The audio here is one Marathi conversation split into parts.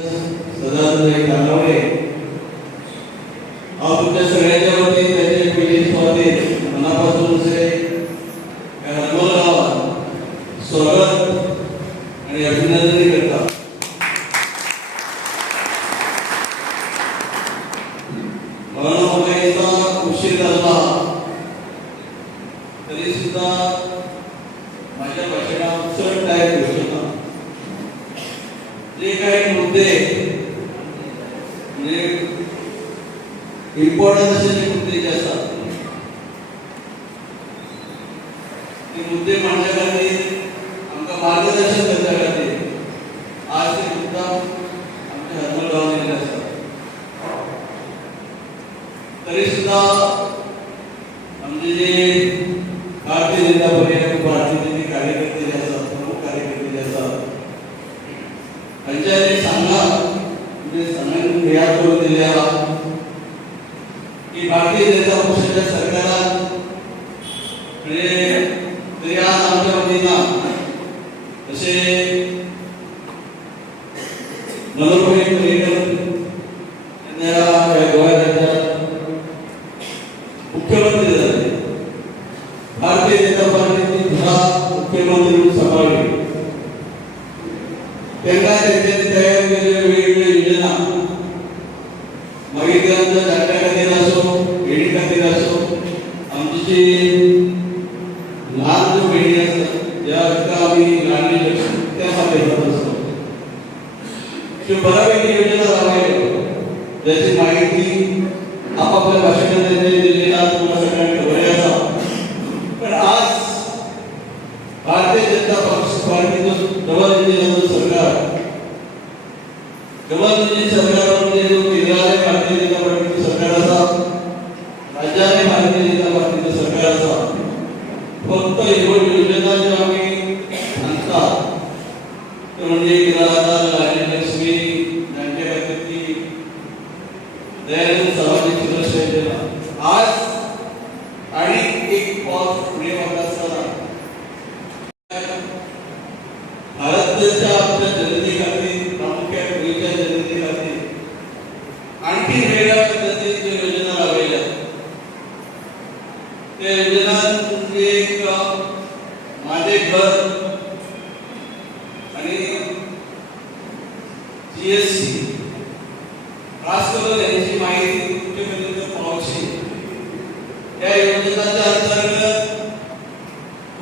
सदानंद दानवडे अहो तुमच्या सगळ्यांच्या वतीने आमकां मार्गदर्शन करच्या खातीर आज ते मुद्दाम आमचे हजर आसा तरी सुद्दां आमचे जे भारतीय जनता पार्टी നിയമത്തിനും സഭകളിൽ രണ്ടായിരത്തി తప్ప ఎటువంటి విధంగా స్వామి అంతా రెండు కిరాల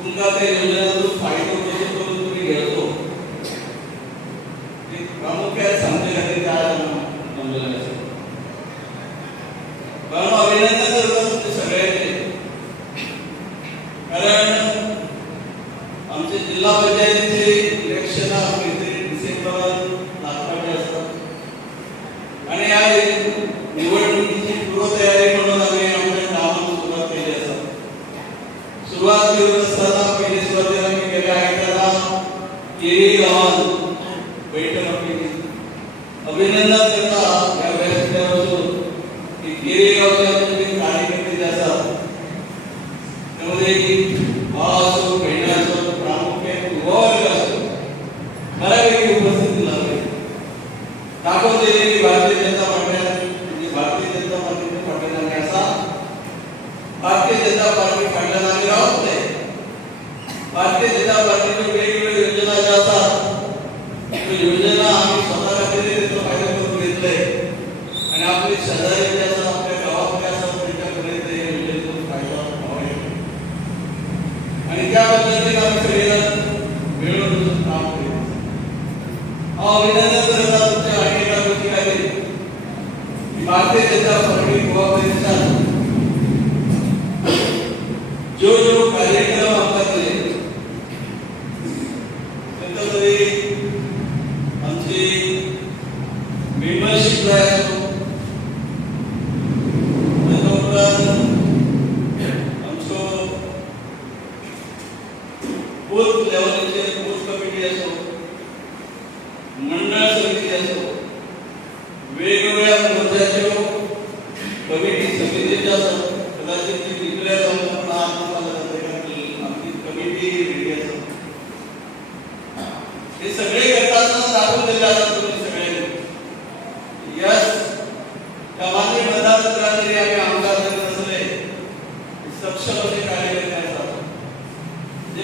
Nunca భావాసు పెళ్ళాసు ప్రాముఖ్యం అలాగే ఉపస్థితులు అలాగే కాకపోతే Senhor, Pai.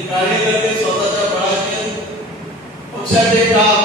कार्यकर्ते स्वतःच्या बळाचे पक्षाचे काम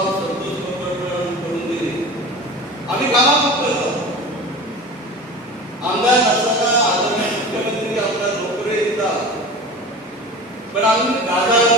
करून दिले आम्ही गावात आमदार असताना आदरणीय मुख्यमंत्री आपला नोकरी येतात पण आम्ही गाजावर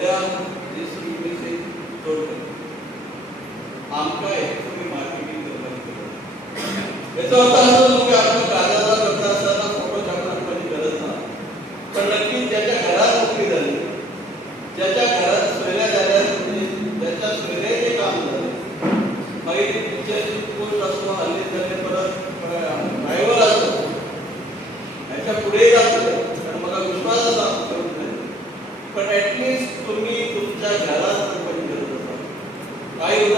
सगळ्यांक डिस्ट्रिब्युटेचे चड आमकां हें तुमी मार्केटींग करपाक हेचो अर्थ असो तुमकां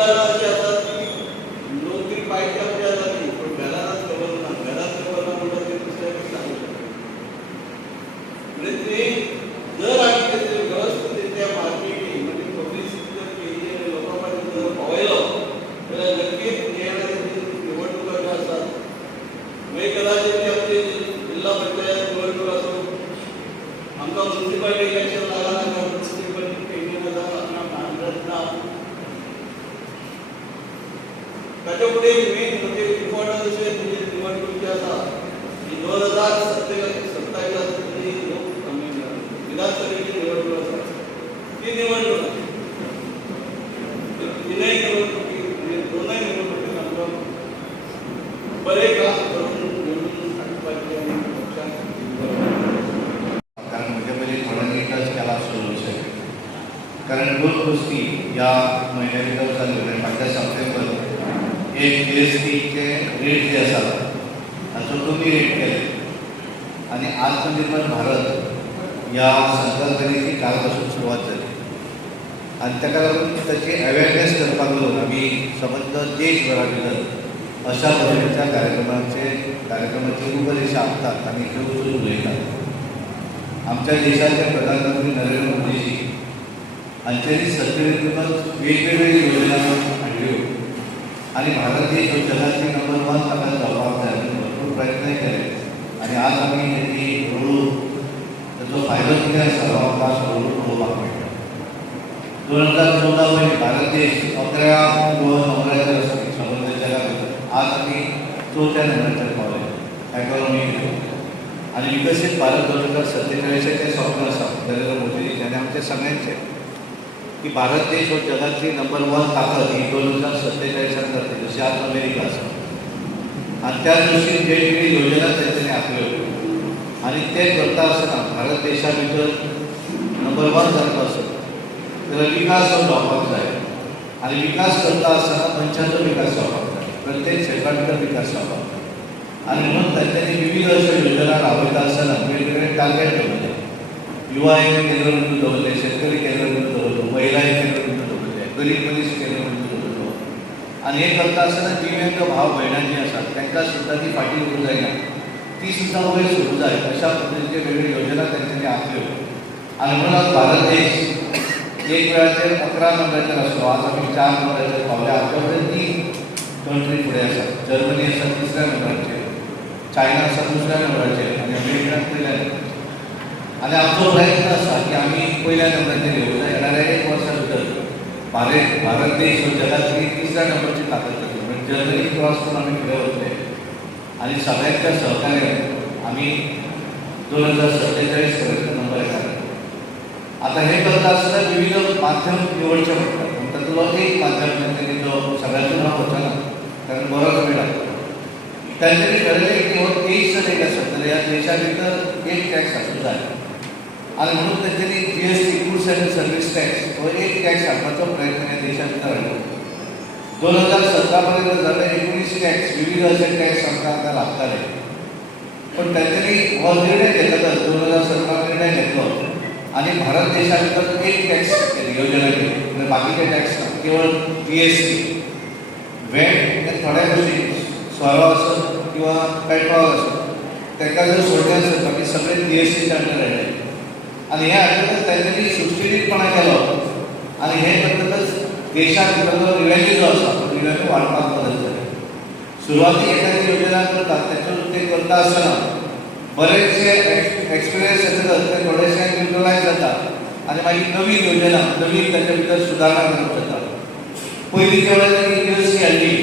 따라가지 या संकल्पनेची कालपासून सुरुवात झाली. आणि ताका लागून ताची अवेरनेस करपाक लागून आम्ही संबंध देशभरा अशा तरेच्या कार्यक्रमाचे कार्यक्रमाची रूपरेषा आखतात आनी थंय उलयतात आमच्या देशाचे प्रधानमंत्री नरेंद्र मोदीजी हांचे सत्तेंतूनच वेगवेगळ्यो योजना हाडल्यो आनी भारत देश जगाची नंबर वन सगळ्यात जावपाक जाय भरपूर प्रयत्न केले. आनी आज आमी त्यांनी हळूहळू जो फायदा किती सर्वात जास्त होता दोन हजार चौदामध्ये भारत देश अकरा व नवऱ्याच्या संबंधाच्या आज आम्ही चौथ्या नंबरच्या पावले एकोनॉमी आणि विकसित भारत दोन हजार ते स्वप्न असा नरेंद्र मोदीजी आणि आमचे सगळ्यांचे. की भारत देश हो जगातली नंबर वन ताकद ही दोन हजार सत्तेचाळीसात जाते जशी आज अमेरिका असा आणि त्या दिवशी वेगवेगळी योजना आणि ते करता आसतना भारत देशा भितर नंबर वन जाता आसत जाल्यार विकास हो जावपाक जाय आणि विकास करता आसतना मनशाचो विकास जावपाक जाय प्रत्येक क्षेत्रांतलो विकास जावपाक जाय आणि म्हणून त्यांच्यानी विविध अशा योजना राबयता आसतना वेगवेगळे टार्गेट दवरले युवायेक केंद्र म्हणून दवरले शेतकरी केंद्र म्हणून दवरलो महिलांक केंद्र म्हणून दवरले गरीब मनीस केंद्र म्हणून दवरलो आणि हे करता आसतना दिव्यांग भाव भयणां जीं आसात तांकां सुद्दां ती फाटीं उरूंक जायना ती सुद्धा वयर सुरू जाय अशा पद्दतीचे वेगळी योजना तेंच्यांनी आंखल्यो आणि म्हणून भारत देश एक वेळाचेर अकरा नंबराचेर आसलो आज आमी चार नंबराचेर पावले आमच्या कडेन तीन कंट्री पुढे आसात जर्मनी आसा तिसऱ्या नंबराचेर चायना आसा दुसऱ्या नंबराचेर आनी अमेरिका पयल्या आनी आणि आमचो प्रयत्न असा की आम्ही पहिल्या नंबराचेर येऊ जाय येणाऱ्या एक वर्सा भितर भारत भारत देश हो जगातली तिसऱ्या नंबरची ताकद जातली म्हणजे जर्मनी क्रॉस करून आम्ही फुडें वतले आणि सगळ्यांच्या सहकार्याने आम्ही दोन हजार सत्तेचाळीस पर्यंत नंबर येणार आता हे करता असताना विविध माध्यम निवडचे म्हणतात पूण तातूंतलो एक माध्यम म्हणजे त्यांनी जो सगळ्यांचं नाव होता वचना कारण बरोच वेळ लागतो त्यांनी ठरले की हो देश एक आसत तर ह्या देशा भितर एक टॅक्स आसूंक जाय आणि म्हणून त्यांच्यानी G S T goods and service tax हो एक टॅक्स हाडपाचो प्रयत्न ह्या देशात भितर हाडलो दोन हजार सतरा पर्यंत जाले एकोणीस टॅक्स विविध असे टॅक्स सरकारला लागतात लागताले पण त्यांनी हो निर्णय घेतलो दोन हजार सतरा निर्णय घेतलो. आणि भारत देशा भितर एक टॅक्स योजना केली. म्हणजे बाकीचे टॅक्स केवळ जी एस टी वेट हे थोड्या गोष्टी सोरो असत किंवा पेट्रोल असत ताका जर सोडले आसत बाकी सगळे जी एस टी अंडर हाडले आणि हे हाडटकच त्यांनी सुटसुटीतपणा केलो. आणि हे करतकच देशा भितरलो रिवेन्यू जो आसा तो रिवेन्यू वाडपाक मदत जाली सुरवातीक एखादी योजना करतात, त्याच्यावर ते करता आसतना बरेचशे एक्सपिरियन्स येतात. ते थोडेशे न्यूट्रलायज जातात. आणि मागीर नवीन योजना, नवीन त्याच्या भितर जाता पयलींच्या वेळार जी युनिव्हर्सिटी हाडली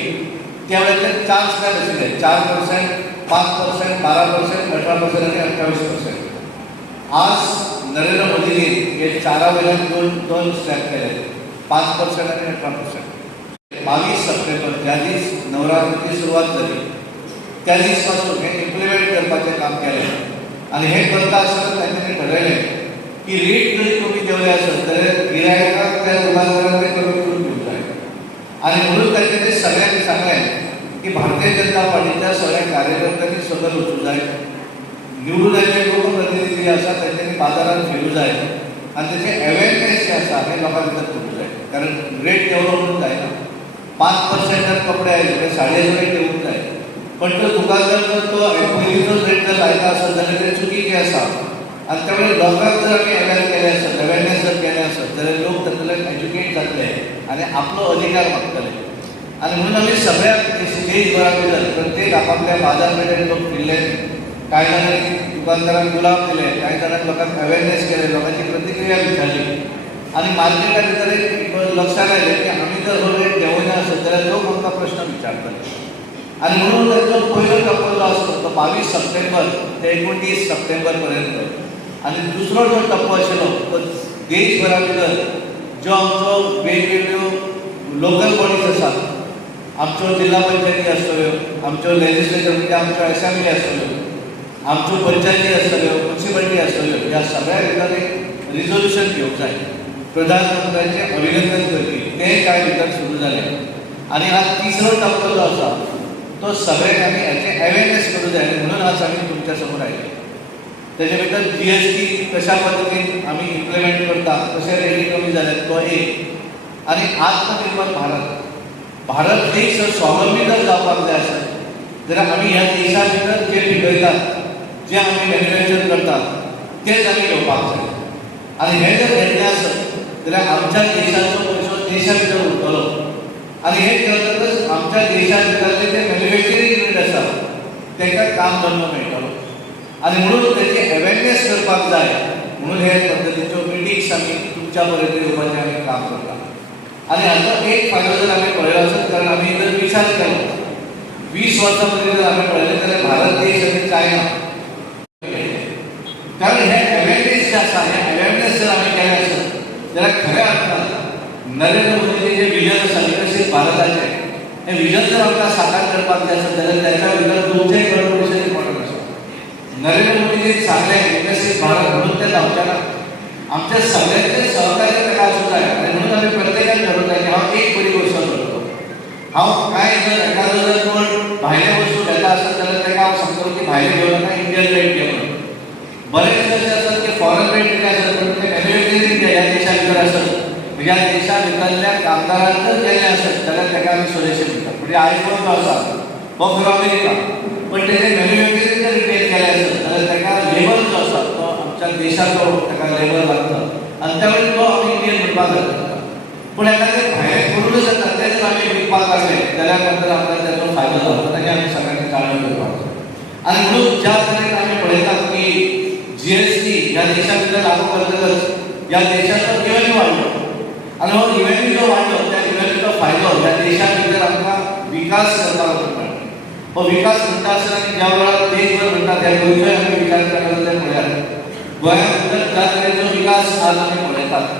त्या वेळार चान्स काय आशिल्ले चार पर्सेंट पाच पर्सेंट बारा पर्सेंट अठरा पर्सेंट आणि अठ्ठावीस पर्सेंट आज नरेंद्र मोदींनी हे चारा वयल्यान दोन दोन केले पाच पर्सेंट आणि अठरा पर्सेंट. बावीस सप्टेंबर ज्या दीस नवरात्रीची सुरवात झाली त्या दीसपासून हे इम्प्लिमेंट करपाचें काम केलें. आनी हें करता आसतना तांच्यांनी ठरयलें की रेट जरी कमी देवले आसत जाल्यार गिरायकाक त्या दुकानदाराक ते कमी करून दिवंक जाय आनी म्हणून तांच्यांनी सगळ्यांक सांगलें की भारतीय जनता पार्टीच्या सगळ्या कार्यकर्त्यांनी सदर वचूंक जाय निवडून आयिल्ले लोकप्रतिनिधी आसा तांच्यांनी बाजारात फिरूंक जाय आनी त्याचे अवेअरनेस जे आसा हे लोकां भितर करूंक जाय कारण रेट डेवलप जायना पांच पर्सेंटान कपडे आयले म्हणजे साडे रेट येवंक जाय पण तो दुकानदार जर तो पयलींचोच रेट जर लायता आसत जाल्यार ते चुकीचें आसा आनी त्यामुळे लोकांक जर आमी अवेअर केले आसत अवेअरनेस जर केले आसत जाल्यार लोक तातूंतल्यान एज्युकेट जातले आनी आपलो अधिकार मागतले आनी म्हणून आमी सगळ्या देशभरा भितर प्रत्येक आपापल्या बाजारपेठेत लोक फिरले कांय जाणांनी दुकानदारांक गुलाब दिले कांय जणांनी लोकांक अवेअरनेस केले लोकांची प्रतिक्रिया विचारली. आनी मार्केटा भितर एक लक्षात आयलें की आमी जर हो रेट देवना आसत जाल्यार लोक आमकां प्रश्न विचारतले आनी म्हणून ताचो पयलो टप्पो जो असतो तो बावीस सप्टेंबर ते एकोणतीस सप्टेंबर पर्यंत आनी दुसरो जो टप्पो आशिल्लो तो देशभरा भितर ज्यो आमचो वेगवेगळ्यो लोकल बॉडीज आसात आमच्यो जिल्हा पंचायती आसतल्यो आमच्यो लेजिस्लेचर म्हणजे आमच्यो असेंब्ली आसतल्यो आमच्यो पंचायती आसतल्यो म्युन्सिपालिटी आसतल्यो ह्या सगळ्या भितर रिजोल्युशन रिझोल्युशन घेवंक जाय प्रधानमंत्र्याचें अभिनंदन करपी तें कांय भितर सुरू जालें आनी हा तिसरो टप्पो जो आसा तो सगळ्यांक आमी हाचे अवेरनेस करूं जाय म्हणून आज आमी तुमच्यासमोर आयले तेजे भितर जी एस टी कशा पद्दतीन आमी इम्प्लिमेंट करता कशे रेटी कमी जाल्यात तो एक. आनी आत्मनिर्भर भारत. भारत देश स्वावलंबी जर जावपाक जाय आसत जाल्यार आमी ह्या देशा भितर जे पिकयतात जे आमी मॅन्युफॅक्चर करतात तेच आमी घेवपाक जाय आनी हें जर घेतलें आसत जाल्यार आमच्या देशाचो पयसो देशा भितर उरतलो आनी हें करतकच आमच्या देशा भितरले जे मॅन्युफॅक्चरींग युनिट आसा तांकां काम धंदो मेळटलो आनी म्हणून तेची अवेरनेस करपाक जाय. म्हणून हे पद्दतीच्यो मिटिंग्स आमी तुमच्या पर्यंत येवपाचें आमी काम करता. आनी हाचो एक फायदो जर आमी पळयलो आसत कारण आमी जर विचार केलो. वीस वर्सां पयलीं जर आमी पळयलें जाल्यार भारत देश आनी चायना कारण हे अवेअरनेस जे आसा हे अवेअरनेस जर आमी केलें आसत जाल्यार खऱ्या अर्थान नरेंद्र मोदीचे जे विजन आसा विकसीत भारताचे हे विजन जर आमकां साकार करपाक जाय आसत जाल्यार त्याच्या भितर तुमचें कॉन्ट्रिब्युशन इम्पॉर्टंट आसा नरेंद्र मोदीजी सांगलें विकसीत भारत म्हणून ते जावचें ना आमच्या सगळ्यांचे सहकार्य ताका आसूं जाय आनी म्हणून आमी प्रत्येकान ठरवता की हांव एक बरी गोश्ट करतलो हांव काय जर एखादो जर कोण भायले वस्तू घेता आसत जाल्यार ताका हांव सांगतलो की भायले घेवं नाका इंडियन रेट घे म्हणून बरेचसे असे असतात की फॉरेन रेट काय असतात पण ते मॅन्युफॅक्चरींग ह्या देशा भितर आसत ह्या देशा भितरल्या कामगारांक जर गेले आसत जाल्यार स्वदेशी म्हणतात म्हणजे आयफोन म्हणजे जो असा. तो फिर अमेरिका. पण तेजे मॅन्युफॅक्चरिंग रिटेल केले आसत त्याला त्याला लेबर जो आसा तो आमच्या देशाचा त्याला लेबर लागतं. आणि त्यामुळे तो आम्ही इंडियन म्हणपाक जाता पण एखादे बाहेर करून जातात ते आम्ही आमी विकपाक लागले जाल्यार नंतर आमकां त्याचो फायदो जाता ताची सगळ्यांनी काळजी घेतो आणि म्हणून ज्या तरेन आम्ही पळयतात की जीएसटी या देशा लागू करतातच या देशाचं रेव्हेन्यू वाढलं. आणि मग रेव्हेन्यू जो वाडलो त्या रेव्हेन्यूचो फायदा त्या देशा आपला विकास करपाक मेळटा हो विकास म्हणता असताना ज्या वेळा देशभर म्हणतात त्या गोष्टी आम्ही विकास करायला ते पळयात त्या तऱ्हेचा विकास आज आम्ही म्हणतात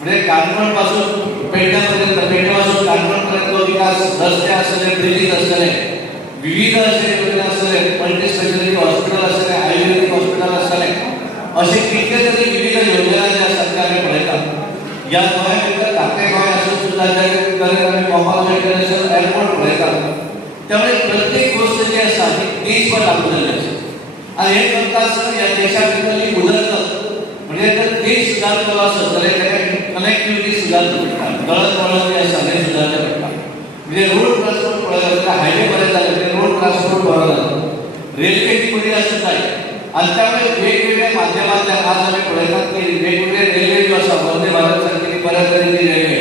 म्हणजे काणकोणपासून पेडण्या पर्यंत पेडण्या विकास रस्ते असले ब्रिजीस असले विविध असे योजना आसतले मल्टी स्पेशालिटी हॉस्पिटल असले आयुर्वेदिक हॉस्पिटल असले असे कितीतरी विविध योजना ज्या सरकारने ते पळयतात या गोंया भितर धाकटे गोंय आसून सुद्दां जे तरेन आमी इंटरनॅशनल एअरपोर्ट पळयतात त्यामुळे प्रत्येक गोष्ट जी आसा ती देशभर लागू जाल्ली आसा आनी हे करता आसतना या देशा भितरली उदरगत म्हणजे तर देश सुदारतलो आसत जाल्यार ताका कनेक्टिविटी सुदारची पडटा गळत वळत जे आसा तें सुदारचें म्हणजे रोड ट्रान्सपोर्ट पळयलो हायवे बरें जाले म्हणजे रोड ट्रान्सपोर्ट बरो जालो रेल्वे ही बरी आसूं जाय आनी त्यामुळे वेगवेगळ्या माध्यमातल्या आज आम्ही पळयतात केले. वेगवेगळे रेल्वे जो असा वंदे भारत सारकेली बऱ्याच तरेची रेल्वे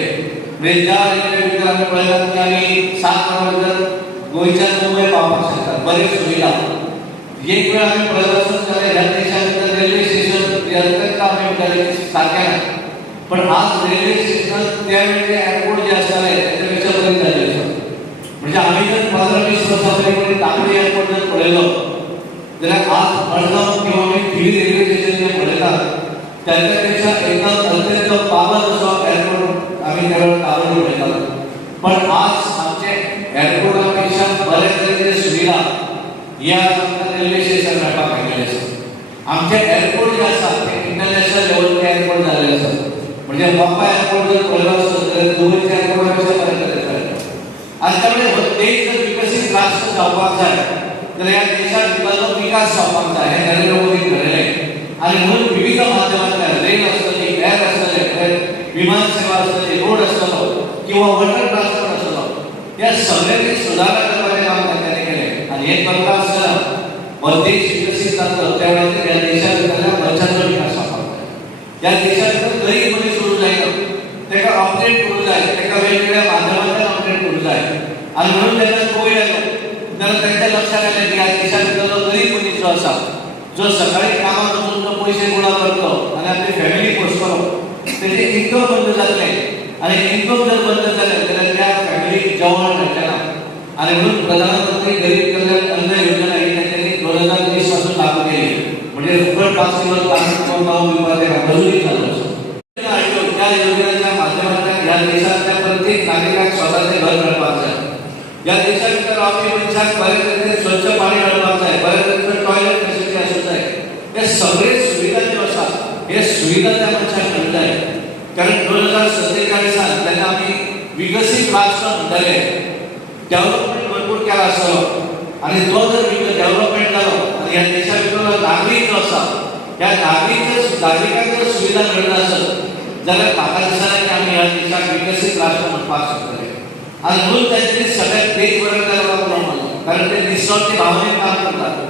म्हणजे ज्या रेल्वे भितर आमी पळयतात की आमी सात वरां भितर मुंबई मुंबय शकतात बरेच सुविधा. एक वेळ आम्ही पळयत आसत जाल्यार ह्या देशा रेल्वे स्टेशन येता आम्ही सारख्या नाही पण आज रेल्वे स्टेशन त्यावेळी म्हणजे आमी जर पंदरा वीस वर्सां पयलीं कोणी तांबडी एअरपोर्ट जर पळयलो जाल्यार आज मडगांव किंवा आमी खीर रेल्वे स्टेशन जे पळयतात त्याच्या पेक्षा एकदम अत्यंत पावन असो एअरपोर्ट आमी त्या वेळार ताबडतोब पण आज आमचे एअरपोर्टा बरे तरेचे सुविधा ह्या रेल्वे स्टेशन मेळपाक लागलेले आसा आमचे एअरपोर्ट जे आसा ते इंटरनॅशनल लेवलचे एअरपोर्ट जाल्ले आसा म्हणजे मोपा एअरपोर्ट जर पळयलो आसत जाल्यार दुबयच्या एअरपोर्टा बरे तरेचे हो देश जर विकसीत राष्ट्र जावपाक जाय जाल्यार ह्या देशात भितरलो विकास जावपाक जाय हे, नरेंद्र मोदीन ठरयलें आनी म्हणून विविध माध्यमांतल्यान रेल आसतली एअर आसतले विमान सेवा आसतली रोड आसतलो किंवा वॉटर ट्रान्सपोर्ट आसतलो ह्या सगळ्यांची सुदारणा करपाचें काम तांच्यानी केलें. आनी हें करता आसतना हो देश विकसीत जातलो त्या वेळार ह्या देशा भितरल्या मनशाचो विकास जावपाक जाय ह्या देशा गरीब मनीस उरूंक जायना ताका अपडेट करूंक जाय ताका वेगवेगळ्या माध्यमांतल्यान आहे आणि म्हणून त्यांना कोविड आयलो तेन्ना त्यांच्या लक्षात आलं की आज देशा गरीब मनीस जो आसा जो सकाळी कामाक वचून जो पयशे गोळा करतो आणि आपली फॅमिली पोसतलो त्याचे इन्कम बंद झाले आणि इन्कम जर बंद झालं जाल्यार त्या फॅमिली जवळ मेळचें आणि म्हणून प्रधानमंत्री गरीब कल्याण अन्न योजना ही त्यांनी दोन हजार वीसपासून लागू केली. म्हणजे फुकट पाच किलो तांदूळ पाव दिवपाक मजुरी चालू आसा त्या योजनेच्या माध्यमातून या देशातल्या प्रत्येक नागरिकाक स्वतःचे घर मेळपाक जाय या देशा भितर मनशाक बरे तरेचे स्वच्छ पाणी मेळपाक जाय बरे तरेचे टॉयलेट फेसिलिटी आसूंक जाय हे सगळे सुविधा ज्यो आसा हे सुविधा त्या मनशाक मेळूंक जाय कारण दोन हजार सत्तेचाळीसात जेन्ना आमी विकसीत राष्ट्र म्हणटाले डेव्हलपमेंट भरपूर केला आसतलो आनी तो जर डेव्हलपमेंट जालो आनी ह्या देशा भितर नागरीक जो आसा ह्या नागरीक नागरिकांक जर सुविधा मेळना आसत जाल्यार म्हाका दिसना की आमी ह्या देशाक विकसीत राष्ट्र म्हणपाक शकतले आनी म्हणून तांच्यांनी सगळ्यात देश बरें करपाक म्हणून कारण ते निस्वार्थी भावने काम करतात.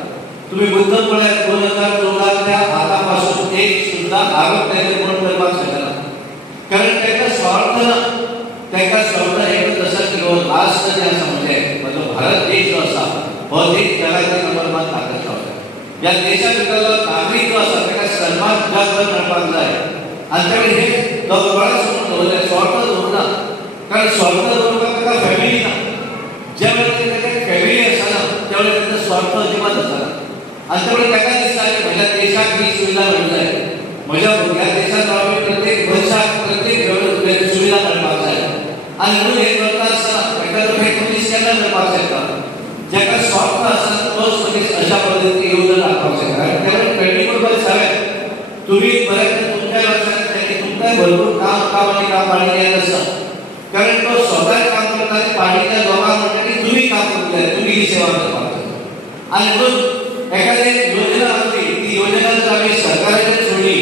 तुम्ही बुद्ध पळयात दोन हजार चौदाच्या आता एक सुद्धा आरोप त्यांचे म्हणून निर्माण झाला कारण त्याचा स्वार्थ त्याचा स्वार्थ एकच आसा की लास्ट जे म्हणजे आसा म्हणजे भारत देश जो असा हो देश जगाच्या नंबर वन ताकद गावता ह्या देशा भितरलो जो असा त्याचा सन्मान जगभर मेळपाक जाय आणि त्यावेळी हे दोळा समोर स्वार्थ दवरना कारण स्वार्थ दवरपाक ताका फॅमिली ना ज्या वेळेस ताका फॅमिली आसना त्या वेळेस ताका स्वार्थ अजिबात आसना आणि त्यामुळे ताका दिसतं की म्हज्या देशाक ही सुविधा मेळूंक आहे. म्हणजे माझ्या या देशात आम्ही प्रत्येक मनशाक प्रत्येक वेळ सुविधा मेळपाक आहे. आणि म्हणून हे करता आसतना एखादो खंय मनीस केन्ना मेळपाक शकता ज्याका स्वार्थ असतात तोच मनीस अशा पद्धतीने योजना दाखवू शकता कारण त्यामुळे ट्वेंटी फोर बाय तुम्ही बऱ्याच तुमच्या लक्षात त्यांनी तुमच्या भरपूर काम काम आणि काम पाणी येत आसा कारण तो स्वतः काम करता आणि पाणीच्या लोकांक म्हणटा की तुम्ही काम करताय तुम्ही ही सेवा करता आणि म्हणून एखादी योजना आसली ती योजना जर आम्ही सरकारने सोडली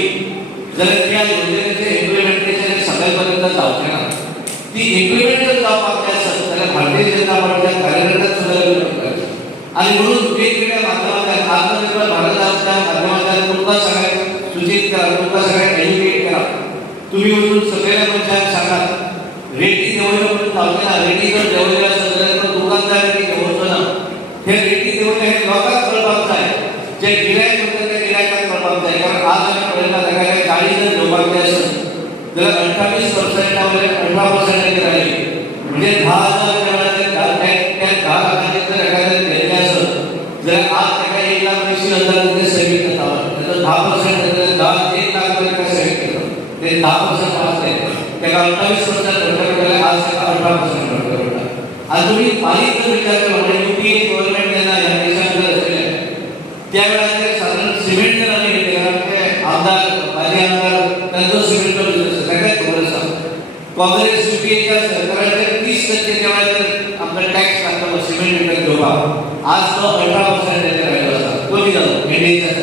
जर त्या योजनेचे इम्प्लिमेंटेशन सगळ्यापर्यंत पर्यंत ना ती इम्प्लिमेंट जर जावपाक जाय आसत जाल्यार भारतीय जनता पार्टीच्या कार्यकर्त्यांक सुद्दां आणि म्हणून वेगवेगळ्या माध्यमांतल्यान आत्मनिर्भर भारताच्या माध्यमांतल्यान तुमकां सगळ्यांक सूचित करा तुमकां सगळ्यांक एज्युकेट करा. तुम्ही वचून सगळ्या मनशांक सांगात रेटी देंवयलो म्हणून जावचें ना रेटी जर देंवयलो आसत जाल्यार तो दुकानदार रेटी देंवोवचो ना हे रेटी देंवयले हे लोकांक कळपाक जाय जे गिरायक करता त्या गिरायकांक कळपाक जाय कारण आज आमी पळयता ताका काय गाडी जर घेवपाक जाय आसत जाल्यार अठ्ठावीस पर्संटा वयल्यान अठरा पर्संटाचेर आयली म्हणजे धा हजार जणांचे धा त्या त्या धा लाखांचे जर एखाद्याने घेतले असत जाल्यार आज ताका एक लाख वीस हजार रुपये सेविंग जाता ताजो धा पर्संट जाल्यार धा एक लाख रुपये ताका सेविंग करता ते धा पर्संट वाचले ताका अठ्ठावीस पर्संट भरता पडटाले आज ताका अठरा पर्संट भरता पडटा अजूनही तुम्ही जर विचार केलो म्हणजे युपीए गव्हर्नमेंट ह्या देशांत जर आशिल्ले सादारण सिमेंट जर आमी घेतले आमदार माजी आमदार तांचो सिमेंटचो बिझनस ताकाय खबर काँग्रेस युपीएच्या सरकाराचेर तीस टक्के त्या टॅक्स लागतालो सिमेंट विकत आज तो अठरा पर्संटाचेर आयलो आसा कमी जालो एनडीएच्या